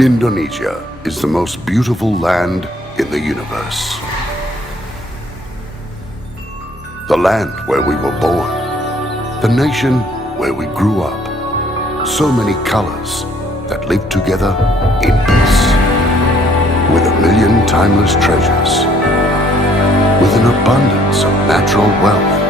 Indonesia is the most beautiful land in the universe. The land where we were born. The nation where we grew up. So many colors that live together in peace. With a million timeless treasures. With an abundance of natural wealth.